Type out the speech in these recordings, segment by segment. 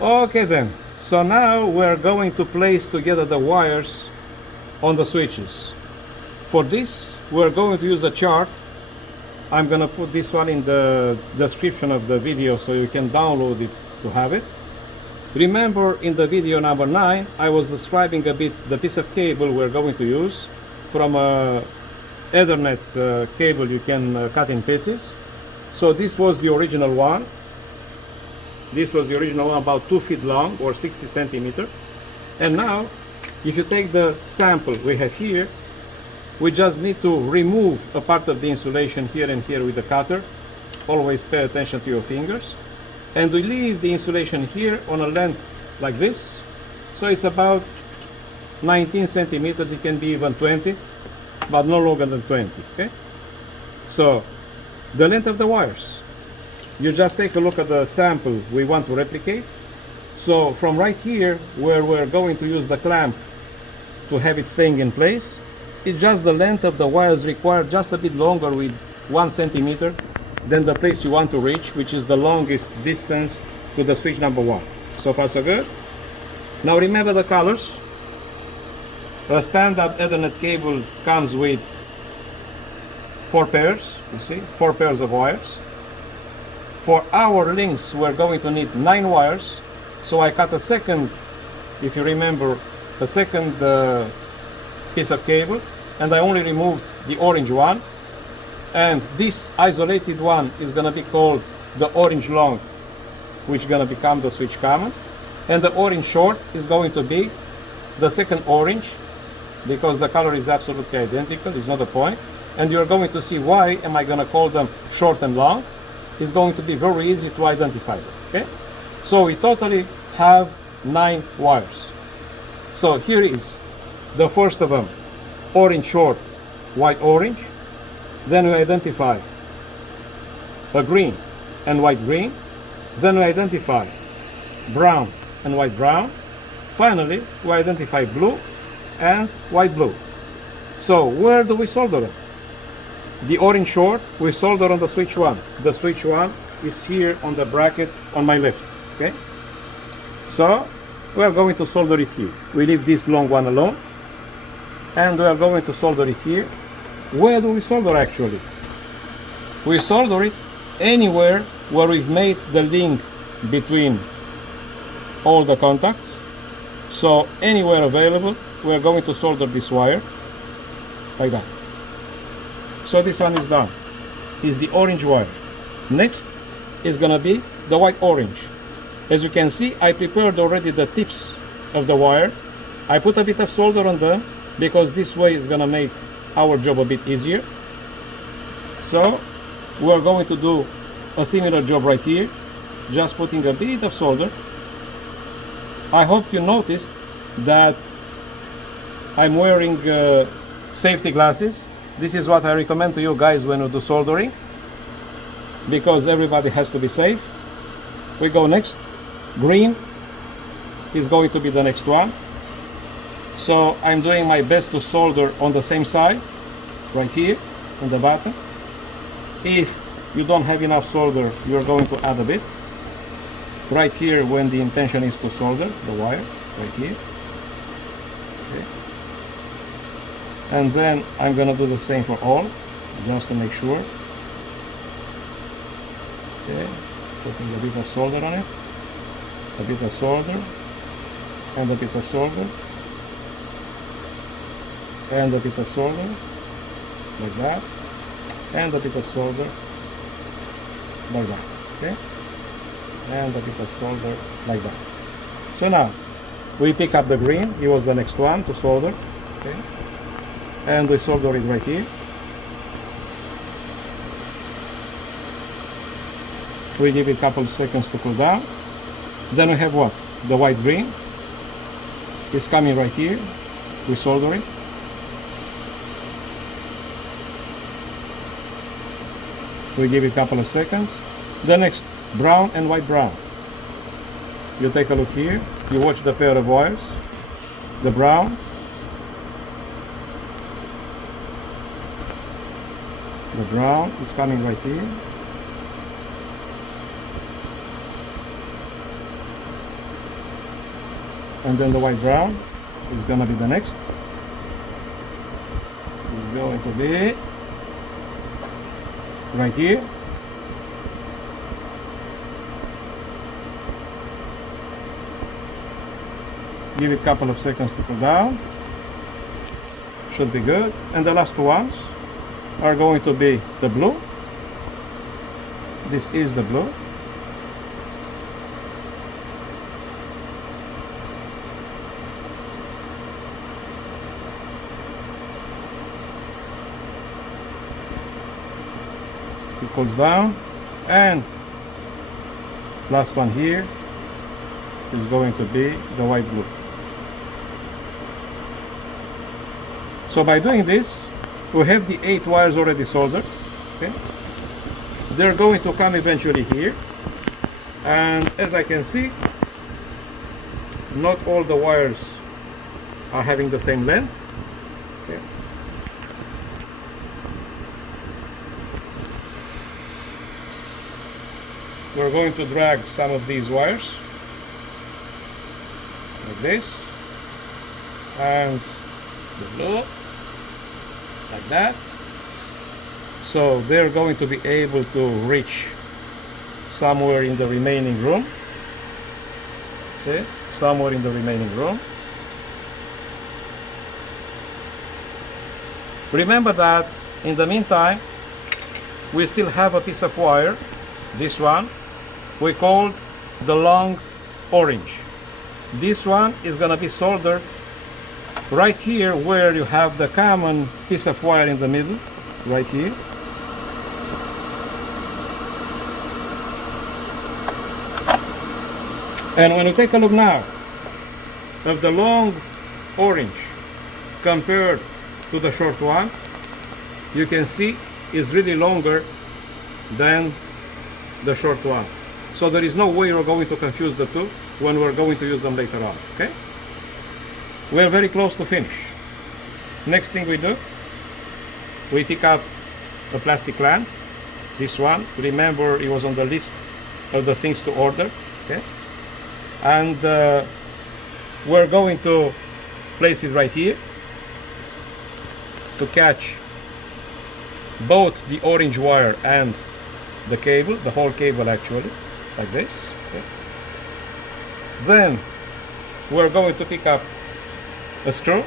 Okay then, so now we're going to place together the wires on the switches. For this, we're going to use a chart. I'm gonna put this one in the description of the video so you can download it to have it. Remember, in the video number 9, I was describing a bit the piece of cable we're going to use. From a Ethernet cable you can cut in pieces. So this was the original one. This was the original one, about 2 feet long or 60 centimeters. And now, if you take the sample we have here, we just need to remove a part of the insulation here and here with the cutter. Always pay attention to your fingers. And we leave the insulation here on a length like this. So it's about 19 centimeters, it can be even 20, but no longer than 20, okay? So, the length of the wires. You just take a look at the sample we want to replicate. So from right here, where we're going to use the clamp to have it staying in place, it's just the length of the wires required just a bit longer with 1 centimeter than the place you want to reach, which is the longest distance to the switch number 1. So far so good. Now remember the colors. A standard Ethernet cable comes with 4 pairs, you see, 4 pairs of wires. For our links, we're going to need 9 wires. So I cut a second, if you remember, a second piece of cable, and I only removed the orange one. And this isolated one is going to be called the orange long, which is going to become the switch common. And the orange short is going to be the second orange, because the color is absolutely identical, it's not a point. And you're going to see why am I going to call them short and long. It's going to be very easy to identify them, okay? So we totally have 9 wires. So here is the first of them, orange short, white orange. Then we identify a green and white green. Then we identify brown and white brown. Finally, we identify blue and white blue. So where do we solder them? The orange short, we solder on the switch 1. The switch 1 is here on the bracket on my left, okay? So we are going to solder it here. We leave this long one alone, and we are going to solder it here. Where do we solder actually? We solder it anywhere where we've made the link between all the contacts. So anywhere available, we are going to solder this wire like that. So this one is done. Is the orange wire. Next is gonna be the white orange. As you can see, I prepared already the tips of the wire. I put a bit of solder on them because this way is gonna make our job a bit easier. So we're going to do a similar job right here, just putting a bit of solder. I hope you noticed that I'm wearing safety glasses. This is what I recommend to you guys when you do soldering, because everybody has to be safe. We go next. Green is going to be the next one. So I'm doing my best to solder on the same side, right here on the bottom. If you don't have enough solder, you're going to add a bit. Right here when the intention is to solder the wire, right here. Okay. And then I'm gonna do the same for all, just to make sure. Okay, putting a bit of solder on it, a bit of solder, and a bit of solder, and a bit of solder, like that, and a bit of solder, like that, okay? And a bit of solder, like that. So now, we pick up the green, it was the next one to solder, okay? And we solder it right here. We give it a couple of seconds to cool down. Then we have what? The white green. It's coming right here. We solder it. We give it a couple of seconds. The next, brown and white brown. You take a look here. You watch the pair of wires. The brown. The brown is coming right here. and then the white brown is gonna be the next. It's going to be right here. Give it a couple of seconds to cool down. Should be good. And the last ones are going to be the blue. This is the blue. It cools down. And last one here is going to be the white blue. So by doing this, we have the 8 wires already soldered. Okay, they're going to come eventually here, and as I can see, not all the wires are having the same length. Okay. We're going to drag some of these wires like this, and the blue like that, so they're going to be able to reach somewhere in the remaining room. See, somewhere in the remaining room. Remember that in the meantime we still have a piece of wire, this one we called the long orange. This one is going to be soldered right here where you have the common piece of wire in the middle, right here. And when you take a look now of the long orange compared to the short one, you can see it's really longer than the short one. So there is no way you're going to confuse the two when we're going to use them later on. Okay? We're very close to finish. Next thing we do, we pick up a plastic lamp. This one, remember, it was on the list of the things to order. Okay, and we're going to place it right here to catch both the orange wire and the cable, the whole cable actually, like this. Okay. Then we're going to pick up a screw.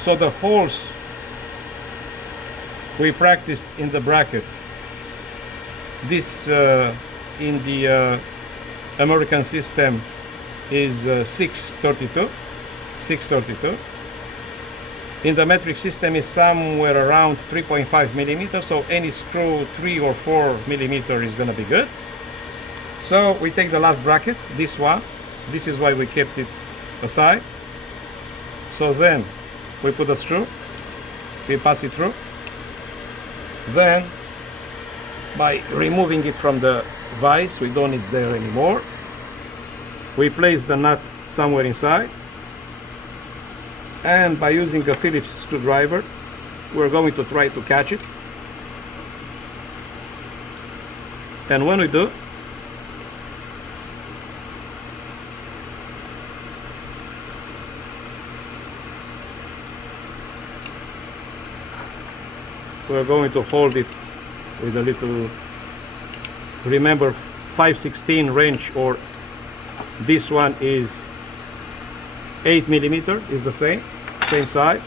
So the holes we practiced in the bracket, this in the American system is 632. In the metric system is somewhere around 3.5 millimeters, so any screw 3 or 4 millimeter is going to be good. So we take the last bracket, this one. This is why we kept it aside. So then we put a screw, we pass it through. Then by removing it from the vise, we don't need it there anymore. We place the nut somewhere inside, and by using a Phillips screwdriver, we're going to try to catch it. And when we do, we're going to hold it with a little, remember, 5/16 wrench, or this one is 8 millimeter, is the same size.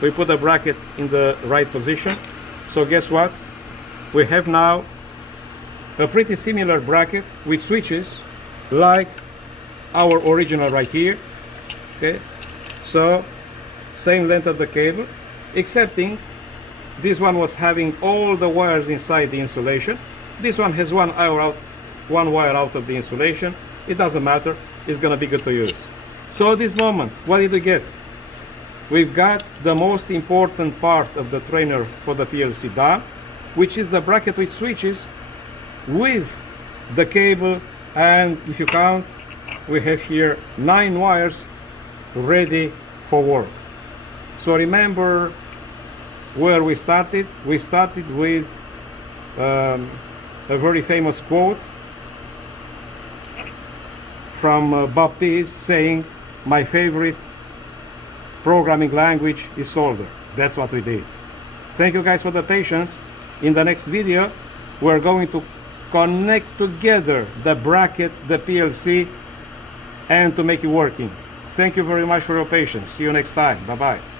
We put the bracket in the right position. So guess what? We have now a pretty similar bracket with switches like our original right here. Okay, so same length of the cable, excepting this one was having all the wires inside the insulation. This one has one wire out of the insulation. It doesn't matter, it's gonna be good to use. So at this moment, what did we get? We've got the most important part of the trainer for the PLC done, which is the bracket with switches with the cable, and if you count, we have here 9 wires ready for work. So remember where we started. We started with a very famous quote from Bob Pease saying, my favorite programming language is solder. That's what we did. Thank you guys for the patience. In the next video, we're going to connect together the bracket, the PLC, and to make it working. Thank you very much for your patience. See you next time. Bye-bye.